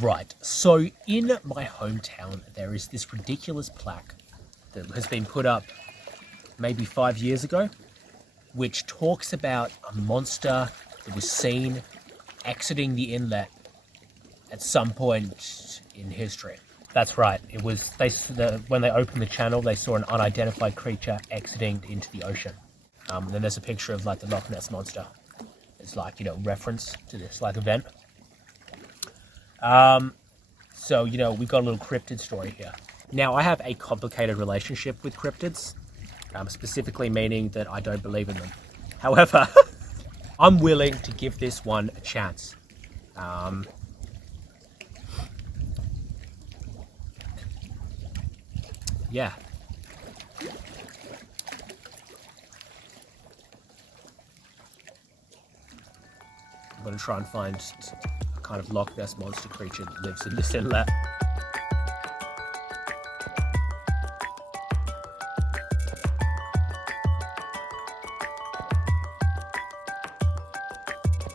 Right, so in my hometown, there is this ridiculous plaque that has been put up maybe 5 years ago, which talks about a monster that was seen exiting the inlet at some point in history. That's right, it was, when they opened the channel, they saw an unidentified creature exiting into the ocean. And then there's a picture of like the Loch Ness Monster. It's like, you know, reference to this like event. So, you know, we've got a little cryptid story here. Now, I have a complicated relationship with cryptids, specifically meaning that I don't believe in them. However, I'm willing to give this one a chance. Yeah. I'm going to try and find a kind of Loch Ness Monster creature that lives in this inlet.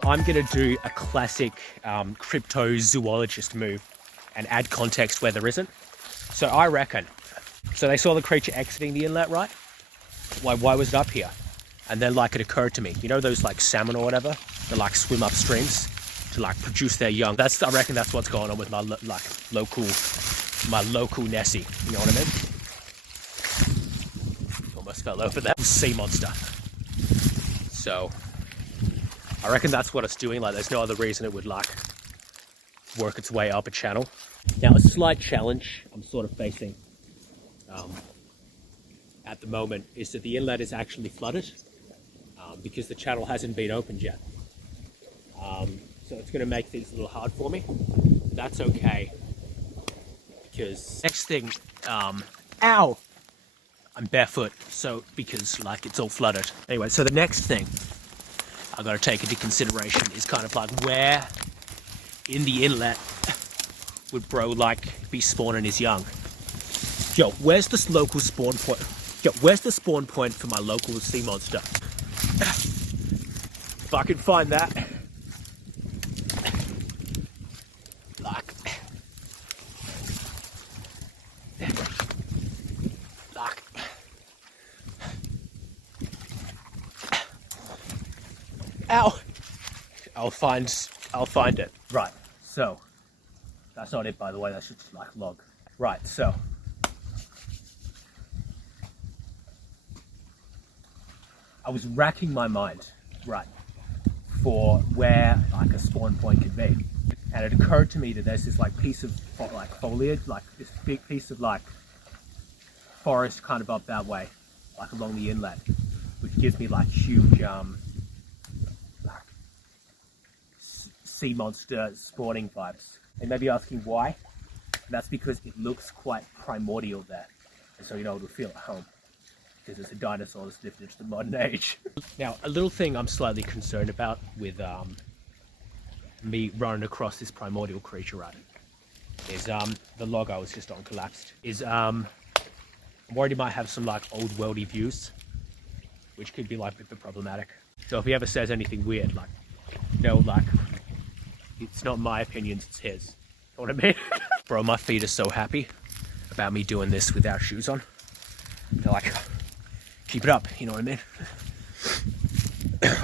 I'm going to do a classic cryptozoologist move and add context where there isn't. So I reckon, so they saw the creature exiting the inlet, right? Why was it up here? And then like it occurred to me, you know those like salmon or whatever that like swim up streams to like produce their young? I reckon that's what's going on with my local Nessie. You know what I mean? Almost fell over that sea monster. So I reckon that's what it's doing. Like there's no other reason it would like work its way up a channel. Now a slight challenge I'm sort of facing at the moment is that the inlet is actually flooded because the channel hasn't been opened yet. So it's going to make things a little hard for me. That's okay, because next thing, ow! I'm barefoot, so because like it's all flooded. Anyway, so the next thing I've got to take into consideration is kind of like where in the inlet would bro like be spawning his young. Yo, where's this local spawn point? Yo, where's the spawn point for my local sea monster? If I can find that. Like. Ow! I'll find it. Right, so. That's not it, by the way, that's just like log. Right, so. I was racking my mind, right, for where like a spawn point could be. And it occurred to me that there's this like piece of like foliage, like this big piece of like forest kind of up that way, like along the inlet, which gives me like huge like sea monster spawning vibes. And maybe asking why? That's because it looks quite primordial there. And so, you know, it'll feel at home. Because it's a dinosaur that's lived into the modern age. Now, a little thing I'm slightly concerned about with me running across this primordial creature, right, is the log I was just on collapsed. I'm worried it might have some like old worldy views, which could be like a bit problematic. So if he ever says anything weird, like, you know, like, it's not my opinions, it's his. You know what I mean? Bro, my feet are so happy about me doing this without shoes on. They're like, keep it up, you know what I mean?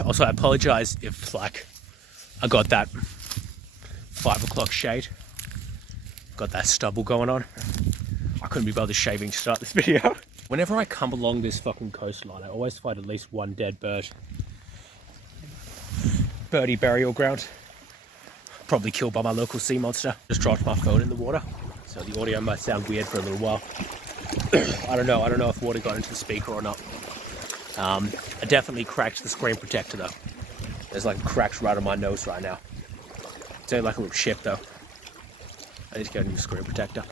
Also, I apologize if like I got that 5 o'clock shade. Got that stubble going on. I couldn't be bothered shaving to start this video. Whenever I come along this fucking coastline, I always find at least one dead bird. Birdie burial ground. Probably killed by my local sea monster. Just dropped my phone in the water, so the audio might sound weird for a little while. I don't know if water got into the speaker or not. I definitely cracked the screen protector though. There's like cracks right on my nose right now. It's only like a little chip though. I need to get a new screen protector.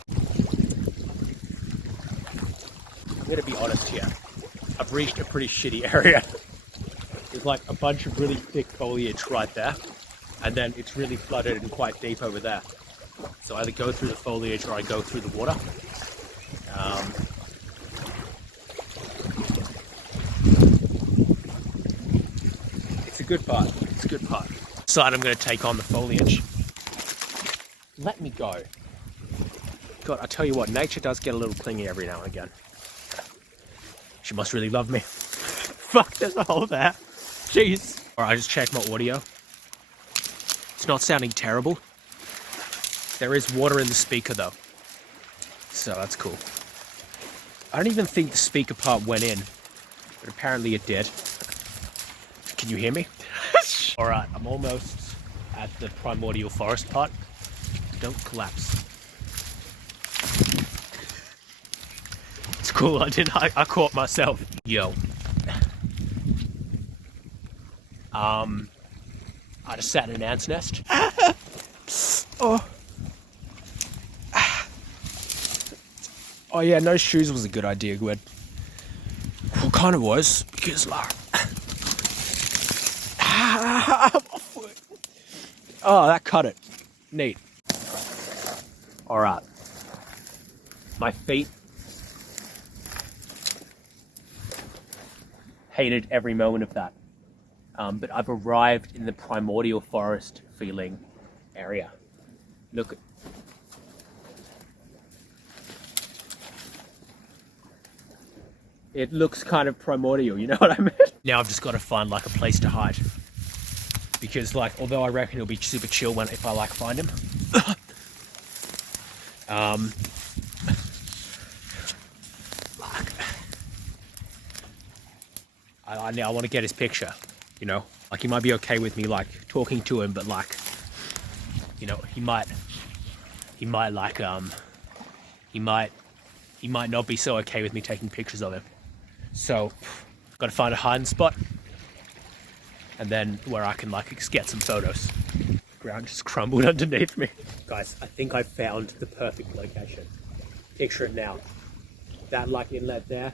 I'm gonna be honest here. I've reached a pretty shitty area. There's like a bunch of really thick foliage right there. And then it's really flooded and quite deep over there. So I either go through the foliage or I go through the water. It's a good part. It's a good part. Side I'm going to take on the foliage. Let me go. God, I tell you what, nature does get a little clingy every now and again. She must really love me. Fuck, there's a hole there. Jeez. Alright, I just checked my audio. It's not sounding terrible. There is water in the speaker though. So that's cool. I don't even think the speaker part went in, but apparently it did. Can you hear me? Alright, I'm almost at the primordial forest part. Don't collapse. It's cool, I caught myself. Yo. I just sat in an ant's nest. Oh. Oh yeah, no shoes was a good idea, Gwyd. Well, kind of was, because like... Oh, that cut it. Neat. Alright. My feet hated every moment of that. But I've arrived in the primordial forest feeling area. Look. It looks kind of primordial, you know what I mean? Now I've just got to find like a place to hide. Because like, although I reckon it'll be super chill if I like find him. I want to get his picture, you know? Like he might be okay with me like talking to him, but like, you know, he might not be so okay with me taking pictures of him. So, got to find a hiding spot, and then where I can like get some photos. The ground just crumbled underneath me. Guys, I think I found the perfect location. Picture it now. That inlet there,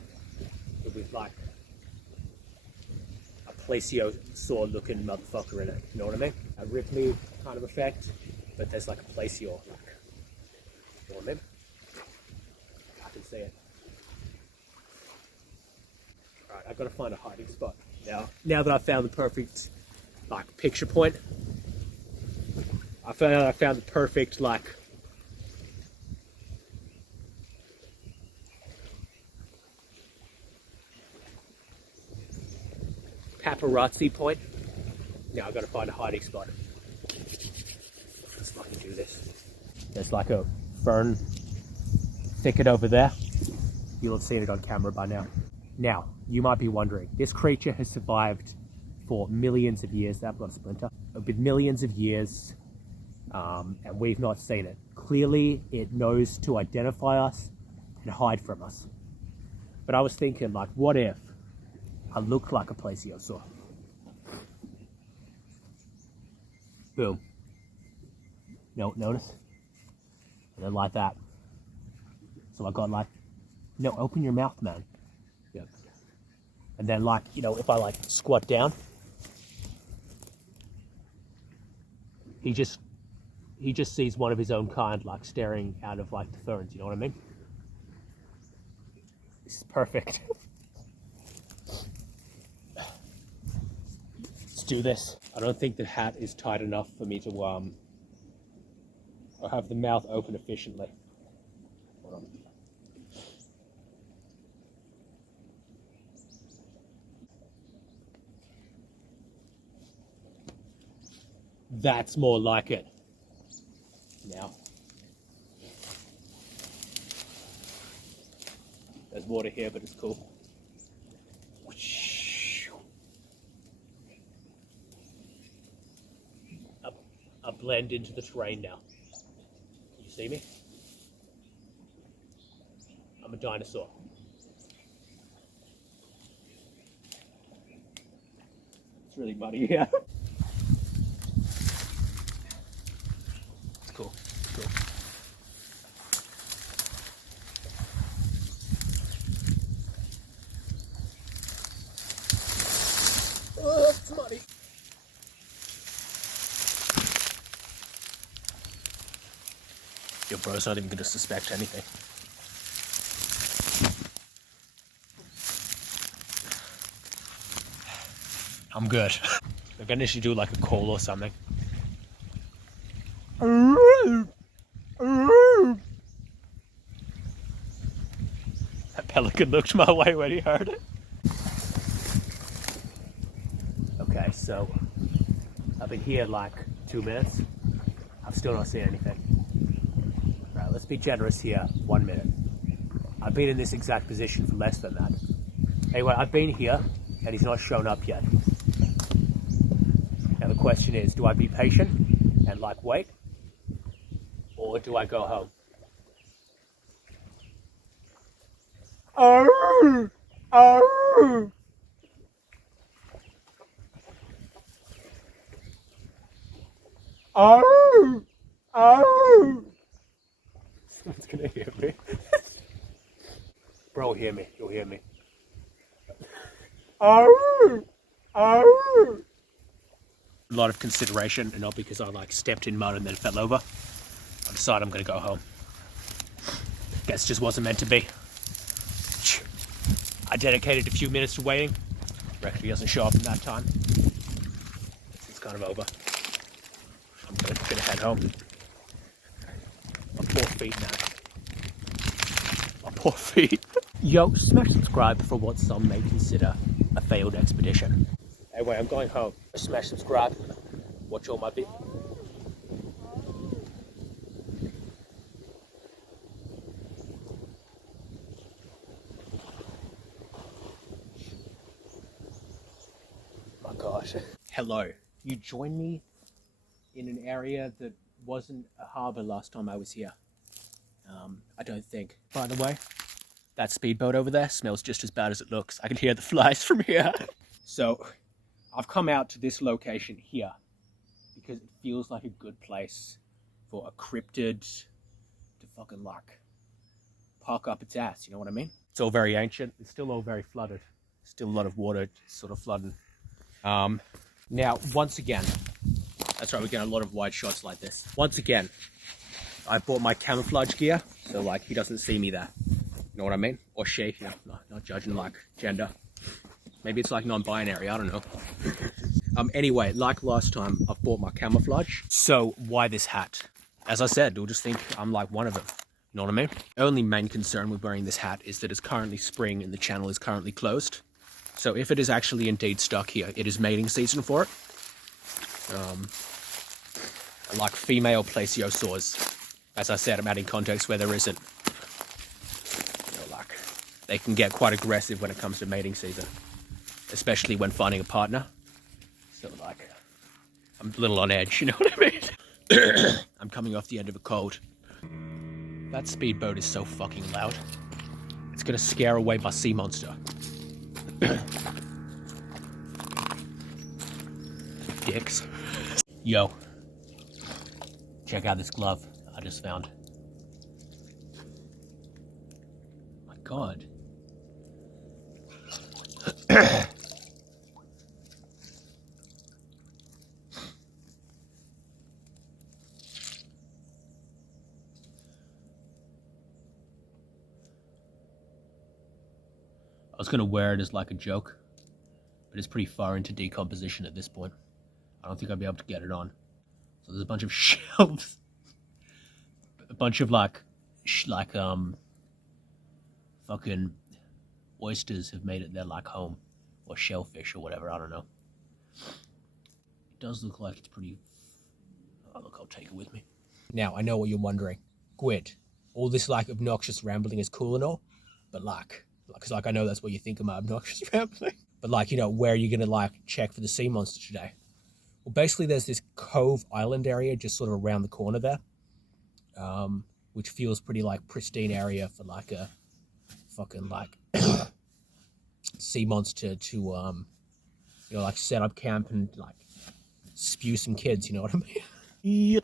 with like a plesiosaur looking motherfucker in it. You know what I mean? A Ripley kind of effect, but there's like a plesiosaur. You know what I mean? I can see it. Alright, I've got to find a hiding spot. Now that I've found the perfect like picture point, I found the perfect like paparazzi point. Now I've got to find a hiding spot. Let's fucking do this. There's like a fern thicket over there. You'll have seen it on camera by now. Now, you might be wondering, this creature has survived for millions of years. I've got a splinter. With millions of years, and we've not seen it. Clearly, it knows to identify us and hide from us. But I was thinking, like, what if I looked like a plesiosaur? Boom. Notice? And then like that. So I got like, no, open your mouth, man. Yep. And then like, you know, if I like squat down, he just sees one of his own kind like staring out of like the ferns, you know what I mean? This is perfect. Let's do this. I don't think the hat is tight enough for me to or have the mouth open efficiently. Hold on. That's more like it. Now. There's water here, but it's cool. I blend into the terrain now. Can you see me? I'm a dinosaur. It's really muddy here. It's cool. It's cool. Oh, it's muddy. Your bro's not even going to suspect anything. I'm good. I'm going to actually do like a call or something. pelican looked my way when he heard it. Okay, so I've been here like 2 minutes. I've still not seen anything. Right, let's be generous here. 1 minute. I've been in this exact position for less than that. Anyway, I've been here and he's not shown up yet. Now the question is, do I be patient and like wait? Or do I go home? Oh! Oh! Oh! Oh! Someone's gonna hear me. Bro, hear me. You'll hear me. Oh! Oh! A lot of consideration, and not because I like stepped in mud and then fell over. I decided I'm gonna go home. Guess just wasn't meant to be. I dedicated a few minutes to waiting. Reckon he doesn't show up in that time. It's kind of over. I'm gonna head home. My poor feet now. My poor feet. Yo, smash subscribe for what some may consider a failed expedition. Anyway, I'm going home. Smash subscribe. Watch all my videos. My gosh. Hello. You joined me in an area that wasn't a harbour last time I was here. I don't think. By the way, that speedboat over there smells just as bad as it looks. I can hear the flies from here. So, I've come out to this location here because it feels like a good place for a cryptid to fucking like park up its ass, you know what I mean? It's all very ancient. It's still all very flooded. Still a lot of water sort of flooding. Now, once again, that's right, we're getting a lot of wide shots like this. Once again, I bought my camouflage gear, so like he doesn't see me there. You know what I mean? Or she, you know, not judging like gender. Maybe it's like non-binary, I don't know. Anyway, like last time, I've bought my camouflage. So why this hat? As I said, you'll just think I'm like one of them. You know what I mean? Only main concern with wearing this hat is that it's currently spring and the channel is currently closed. So if it is actually indeed stuck here, it is mating season for it. Like female plesiosaurs. As I said, I'm adding context where there isn't. You know, like, they can get quite aggressive when it comes to mating season. Especially when finding a partner. So like, I'm a little on edge, you know what I mean? I'm coming off the end of a cold. That speedboat is so fucking loud. It's gonna scare away my sea monster. Dicks. Yo. Check out this glove I just found. My God. I was gonna wear it as like a joke, but it's pretty far into decomposition at this point. I don't think I'd be able to get it on. So there's a bunch of shelves. A bunch of fucking oysters have made it their like home. Or shellfish or whatever, I don't know. It does look like it's pretty... Oh look, I'll take it with me. Now, I know what you're wondering. Gwyd, all this like obnoxious rambling is cool and all, but like, because like I know that's what you think of my obnoxious rambling. But like, you know, where are you gonna like check for the sea monster today? Well, basically there's this cove island area just sort of around the corner there, which feels pretty like pristine area for like a fucking like sea monster to you know, like set up camp and like spew some kids, you know what I mean?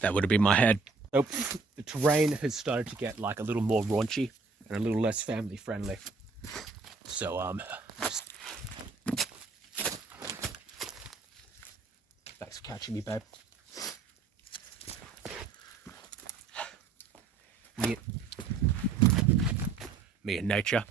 That would have been my head. So the terrain has started to get like a little more raunchy and a little less family friendly. So just... Thanks for catching me, babe. Me and nature.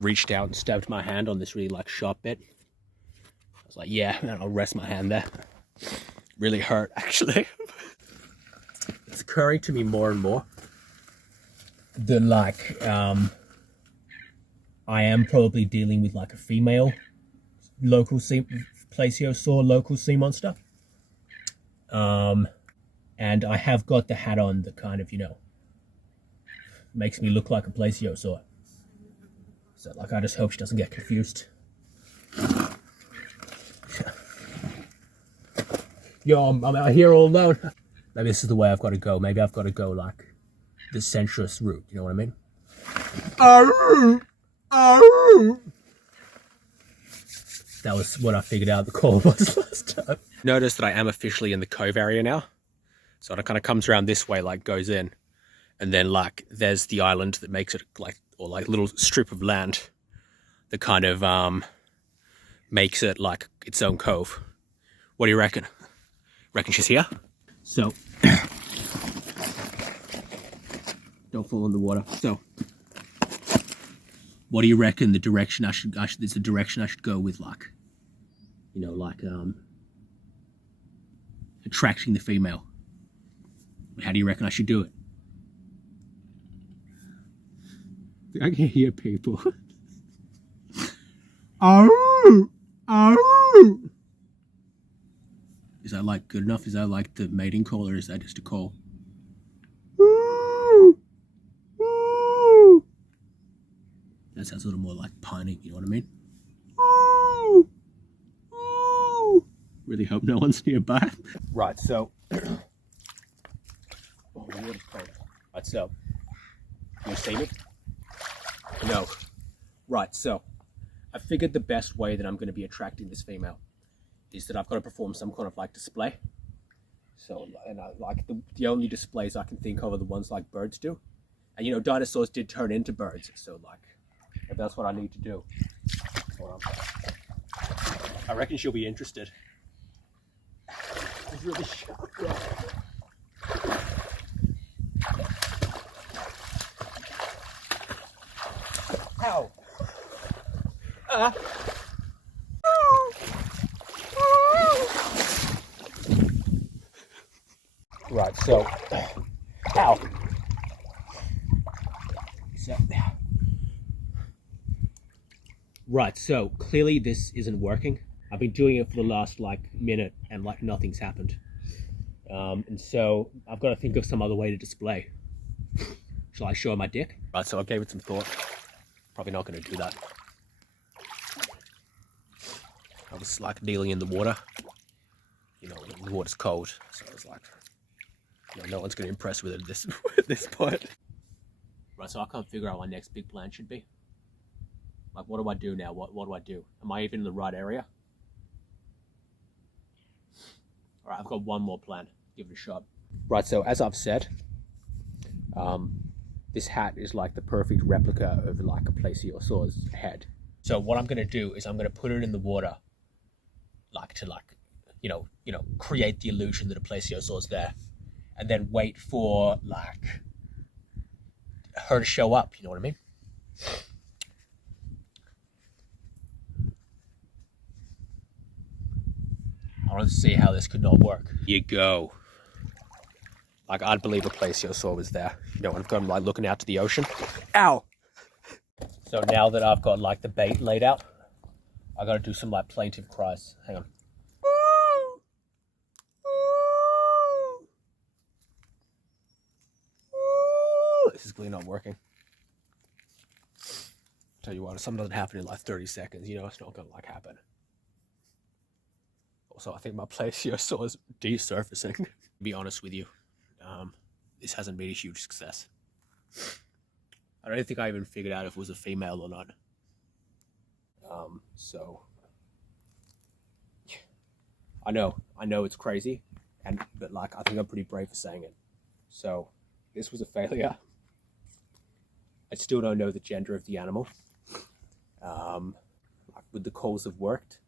Reached out and stabbed my hand on this really like sharp bit. I was like, yeah, and I'll rest my hand there. Really hurt, actually. It's occurring to me more and more that like I am probably dealing with like a female local sea plesiosaur, local sea monster. And I have got the hat on that kind of, you know, makes me look like a plesiosaur. So like I just hope she doesn't get confused. Yo, I'm out here all alone. Maybe this is the way I've got to go. Maybe I've got to go like the sensuous route. You know what I mean? That was what I figured out the call was last time. Notice that I am officially in the cove area now. So it kind of comes around this way, like goes in. And then like there's the island that makes it like, or like little strip of land that kind of makes it like its own cove. What do you reckon? Reckon she's here? So, don't fall in the water. So, what do you reckon the direction I should is the direction I should go with, like, you know, like attracting the female? How do you reckon I should do it? I can hear people. Oh, oh. Is that like good enough? Is that like the mating call, or is that just a call? That sounds a little more like pining, you know what I mean? Really hope no one's nearby. Right, so... oh, the water's cold. Right, so... Can you see me? No. Right, so... I figured the best way that I'm going to be attracting this female is that I've got to perform some kind of like display. So, and like the only displays I can think of are the ones like birds do. And you know, dinosaurs did turn into birds, so like, if that's what I need to do. Hold on. I reckon she'll be interested. It's really sharp. Ow! Right, so, ow. So, right, so clearly this isn't working. I've been doing it for the last like minute and like nothing's happened. And so I've got to think of some other way to display. Shall I show her my dick? Right, so I gave it some thought. Probably not going to do that. I was like kneeling in the water. You know, the water's cold, so I was like, you know, no one's going to impress with it at this point. Right, so I can't figure out what my next big plan should be. Like, what do I do now? What do I do? Am I even in the right area? All right, I've got one more plan. Give it a shot. Right, so as I've said, this hat is like the perfect replica of like a plesiosaur's head. So what I'm going to do is I'm going to put it in the water, like to like, you know, create the illusion that a plesiosaur's there, and then wait for like her to show up. You know what I mean? I want to see how this could not work. Here you go. Like, I'd believe a plesiosaur was there. You know, I'm like looking out to the ocean. Ow! So now that I've got like the bait laid out, I got to do some like plaintive cries. Hang on. This is clearly not working. Tell you what, if something doesn't happen in like 30 seconds, you know it's not gonna like happen. Also, I think my plesiosaur is desurfacing. To be honest with you, this hasn't been a huge success. I don't think I even figured out if it was a female or not. So I know it's crazy, but like I think I'm pretty brave for saying it. So this was a failure. I still don't know the gender of the animal. Like, would the calls have worked?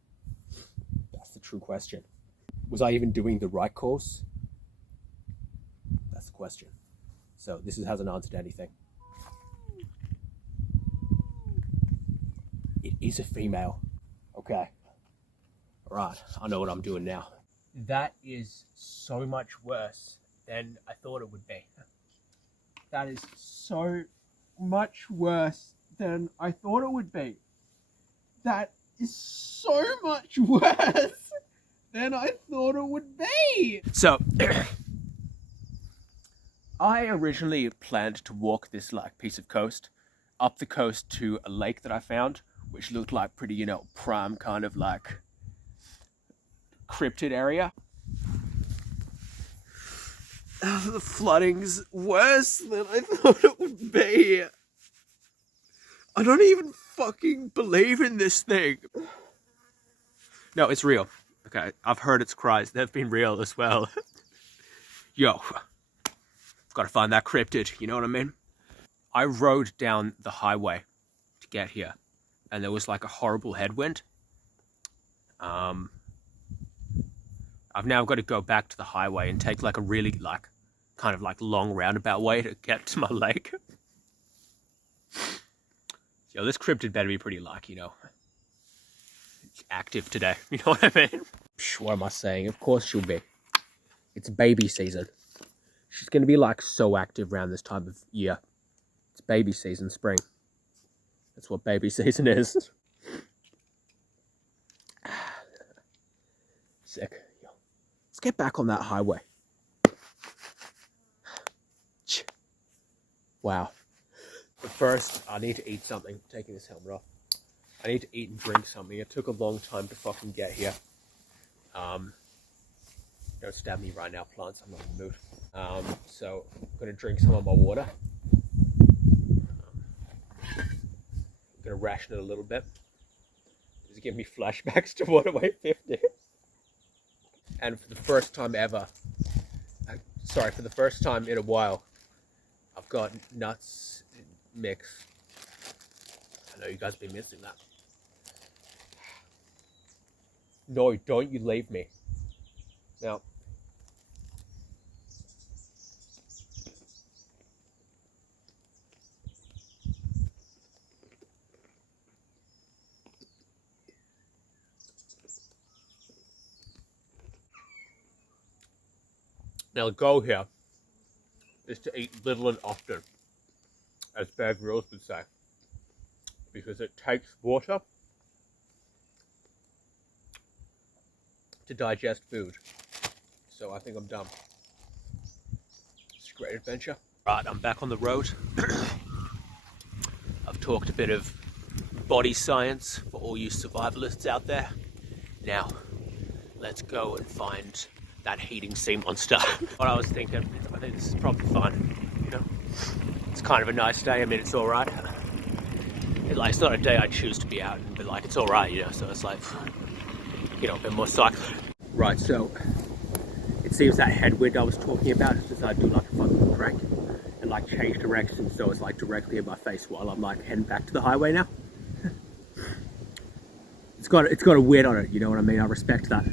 That's the true question. Was I even doing the right calls? That's the question. So this hasn't answered anything. It is a female. Okay. Right, I know what I'm doing now. That is so much worse than I thought it would be. That is so much worse than I thought it would be. That is so much worse than I thought it would be. So, I originally planned to walk this like piece of coast up the coast to a lake that I found, which looked like pretty, you know, prime kind of like cryptid area. The flooding's worse than I thought it would be. I don't even fucking believe in this thing. No, it's real. Okay, I've heard its cries. They've been real as well. Yo, gotta find that cryptid, you know what I mean? I rode down the highway to get here, and there was like a horrible headwind. I've now got to go back to the highway and take like a really like kind of like long roundabout way to get to my lake. Yo, this cryptid better be pretty like, you know, it's active today. You know what I mean? What am I saying? Of course she'll be. It's baby season. She's going to be like so active around this time of year. It's baby season, spring. That's what baby season is. Sick. Let's get back on that highway. Wow. But first, I need to eat something. I'm taking this helmet off. I need to eat and drink something. It took a long time to fucking get here. Don't stab me right now, plants. I'm not in the mood. So I'm gonna drink some of my water. I'm gonna ration it a little bit. Does it give me flashbacks to Waterway 50? And for the first time ever, for the first time in a while, I've got nuts mix. I know you guys have been missing that. No, don't you leave me. Now, the goal here is to eat little and often, as Bear Grylls would say, because it takes water to digest food. So I think I'm done. It's a great adventure. Right, I'm back on the road. I've talked a bit of body science for all you survivalists out there. Now, let's go and find that heating sea monster. What I was thinking, I think this is probably fine. You know, it's kind of a nice day. I mean, it's all right. It's not a day I choose to be out, but like it's all right, you know. So it's like, you know, a bit more cycling. Right, so it seems that headwind I was talking about is decided to do like a fucking crank and like change direction, so it's like directly in my face while I'm like heading back to the highway now. It's got a weird on it, you know what I mean? I respect that.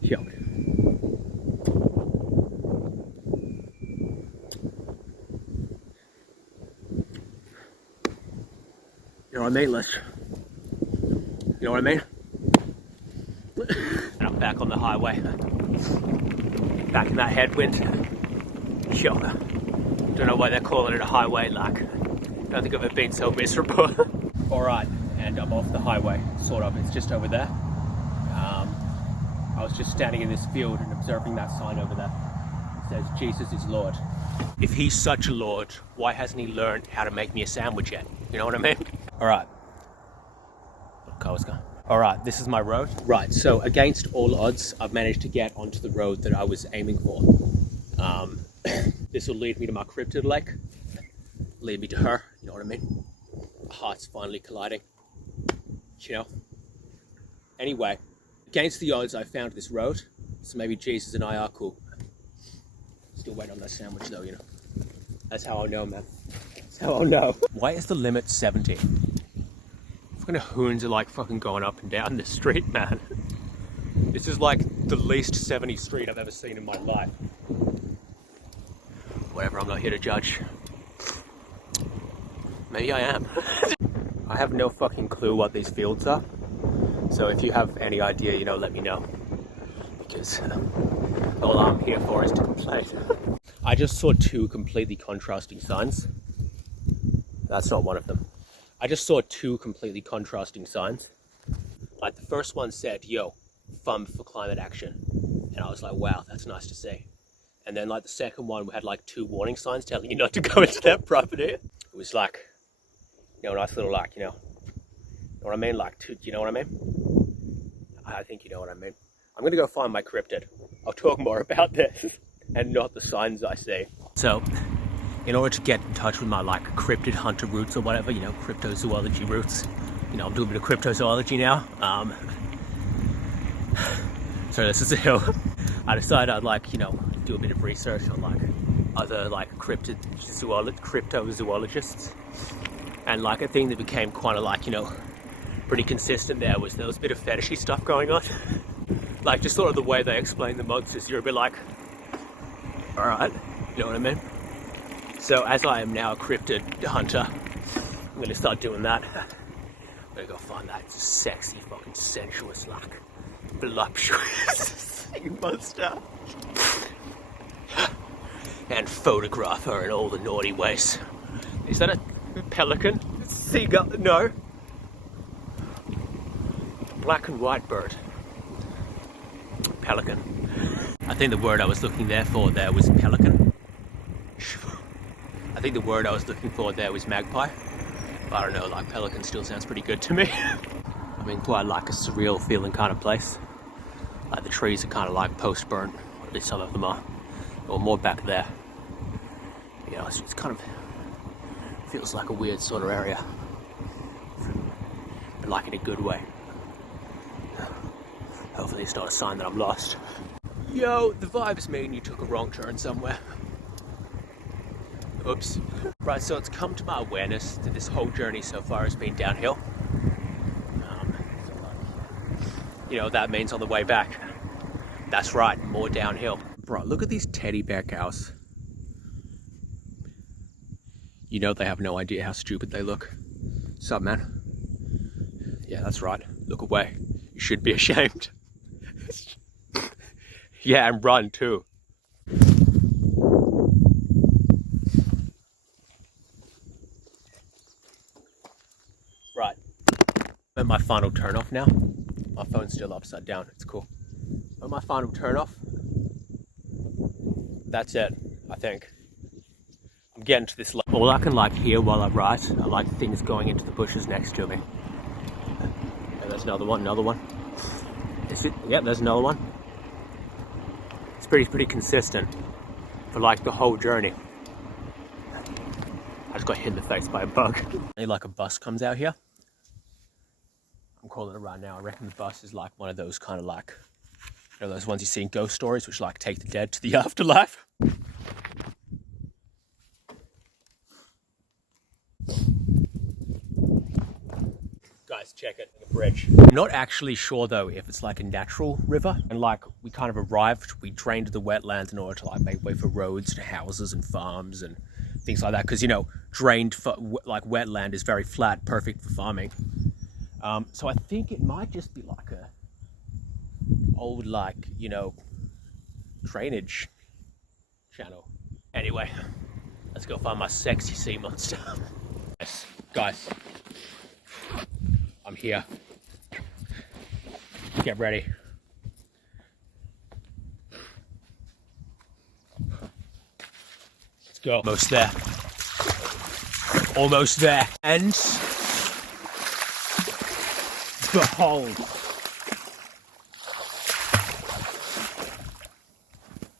Yo. You know what I mean? You know what I mean? And I'm back on the highway. Back in that headwind. Yo. Don't know why they're calling it a highway, like. Don't think I've ever been so miserable. Alright, and I'm off the highway, sort of. It's just over there. I was just standing in this field and observing that sign over there. It says, Jesus is Lord. If he's such a Lord, why hasn't he learned how to make me a sandwich yet? You know what I mean? Alright. Alright, this is my road. Right, so against all odds, I've managed to get onto the road that I was aiming for. This will lead me to my cryptid lake. Lead me to her, you know what I mean? Our hearts finally colliding. You know? Anyway, against the odds, I found this road. So maybe Jesus and I are cool. Still waiting on that sandwich though, you know. That's how I'll know, man. That's how I'll know. Why is the limit 70? Fucking hoons are like fucking going up and down this street, man. This is like the least 70 street I've ever seen in my life. Whatever, I'm not here to judge. Maybe I am. I have no fucking clue what these fields are. So if you have any idea, you know, let me know. Because all I'm here for is to complain. I just saw two completely contrasting signs. That's not one of them. I just saw two completely contrasting signs. Like the first one said, yo, fund for climate action. And I was like, wow, that's nice to see. And then like the second one, we had like two warning signs telling you not to go into that property. It was like, you know, nice little like, you know what I mean? Like, you know what I mean? I think you know what I mean. I'm gonna go find my cryptid. I'll talk more about this and not the signs I see. So, in order to get in touch with my like cryptid hunter roots or whatever, you know, cryptozoology roots, you know, I'm doing a bit of cryptozoology now. So this is a hill. I decided I'd like, you know, do a bit of research on like other like cryptozoologists. And like a thing that became kind of like, you know, pretty consistent there was a bit of fetishy stuff going on. Like just sort of the way they explain the monsters, you're a bit like, all right, you know what I mean? So as I am now a cryptid hunter, I'm gonna start doing that. I'm gonna go find that sexy, fucking sensuous, like voluptuous sea monster and photograph her in all the naughty ways. Is that a pelican? Seagull? No. Black and white bird. Pelican. I think the word I was looking for there was pelican. I think the word I was looking for there was magpie. I don't know, like pelican still sounds pretty good to me. I'm in quite like a surreal feeling kind of place. Like the trees are kind of like post-burnt, or at least some of them are. Or more back there. You know, it's kind of feels like a weird sort of area. But like in a good way. Hopefully it's not a sign that I'm lost. Yo, the vibes mean you took a wrong turn somewhere. Oops. Right, so it's come to my awareness that this whole journey so far has been downhill. You know, that means on the way back. That's right, more downhill. Bro, look at these teddy bear cows. You know they have no idea how stupid they look. Sup, man? Yeah, that's right. Look away. You should be ashamed. Yeah, and run too. Right. At my final turn off now. My phone's still upside down. It's cool. At my final turn off. That's it, I think. I'm getting to this. All I can like hear while I write are like things going into the bushes next to me. Yeah, there's another one. Another one. Is it? Yeah, there's another one. It's pretty consistent for like the whole journey. I just got hit in the face by a bug. Like a bus comes out here. I'm calling it right now. I reckon the bus is like one of those kind of like, you know, those ones you see in ghost stories, which like take the dead to the afterlife. Guys, check it, like a bridge. I'm not actually sure though if it's like a natural river, and like we kind of arrived, we drained the wetlands in order to like make way for roads and houses and farms and things like that, because you know, drained like wetland is very flat, perfect for farming. So I think it might just be like a old like, you know, drainage channel. Anyway, let's go find my sexy sea monster. Yes, guys. I'm here. Get ready. Let's go. Almost there. Almost there. And behold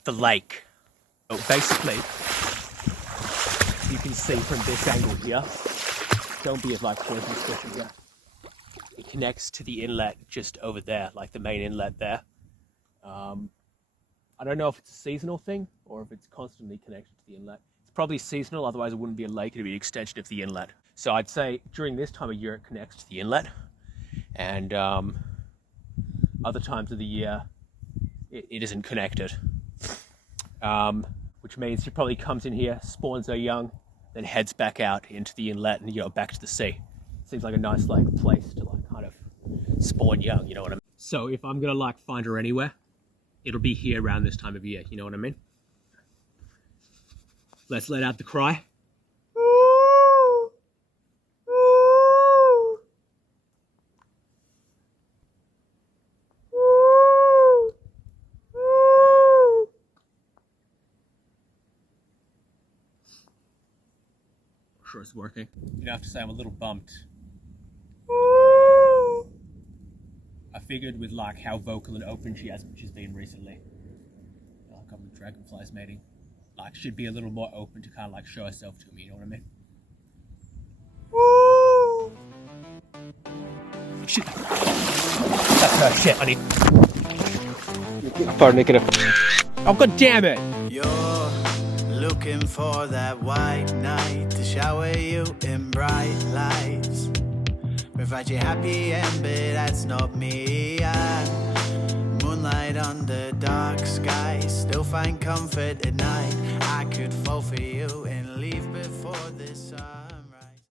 the lake. So basically, you can see from this angle here. Don't be as like pointing stuff here. It connects to the inlet just over there, like the main inlet there. I don't know if it's a seasonal thing or if it's constantly connected to the inlet. It's probably seasonal, otherwise it wouldn't be a lake, it'd be an extension of the inlet. So I'd say during this time of year it connects to the inlet, and other times of the year it isn't connected. Which means it probably comes in here, spawns are young, then heads back out into the inlet and, you know, back to the sea. Seems like a nice, like, place to, like, kind of spawn young, you know what I mean? So if I'm gonna, like, find her anywhere, it'll be here around this time of year, you know what I mean? Let's let out the cry. Sure it's working. You have to say I'm a little bumped. I figured with like how vocal and open she's been recently, like I'm with dragonflies mating, like she'd be a little more open to kind of like show herself to me, you know what I mean? Shit. That's her shit, honey. Pardon me, oh god damn it! You're looking for that white night to shower you in bright lights. Provide you happy end, but that's not me. And moonlight under dark skies, still find comfort at night. I could fall for you and leave before the sun.